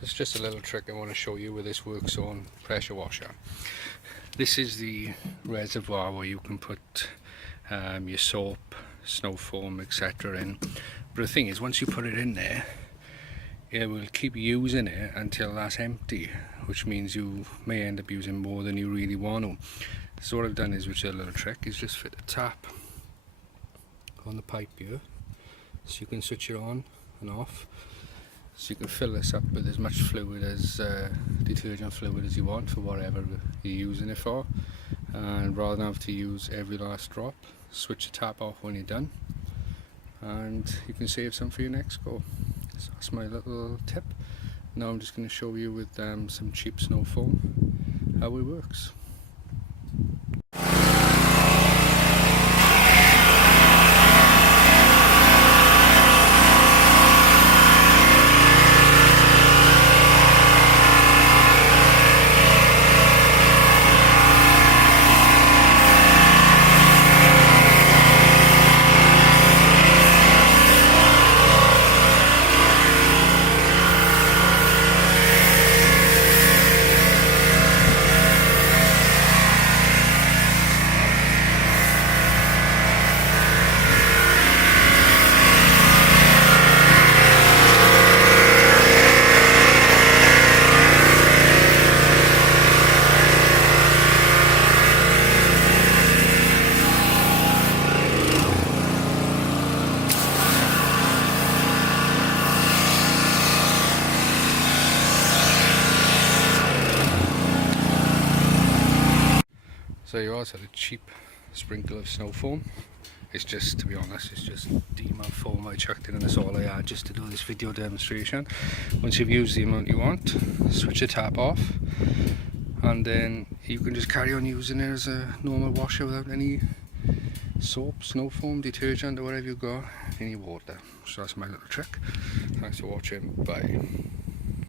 It's just a little trick I want to show you with this Workzone pressure washer. This is the reservoir where you can put your soap, snow foam, etc. in. But the thing is, once you put it in there, it will keep using it until that's empty, which means you may end up using more than you really want to. So what I've done is, which is a little trick, is just fit a tap on the pipe here, so you can switch it on and off. So you can fill this up with as much fluid as detergent fluid as you want for whatever you're using it for, and rather than have to use every last drop, switch the tap off when you're done, and you can save some for your next go. So that's my little tip. Now I'm just going to show you with some cheap snow foam how it works. So you also have a cheap sprinkle of snow foam. It's just, to be honest, it's just DMAP foam I chucked in, and that's all I had just to do this video demonstration. Once you've used the amount you want, switch the tap off, and then you can just carry on using it as a normal washer without any soap, snow foam, detergent or whatever you've got in your water. So that's my little trick. Thanks for watching, bye.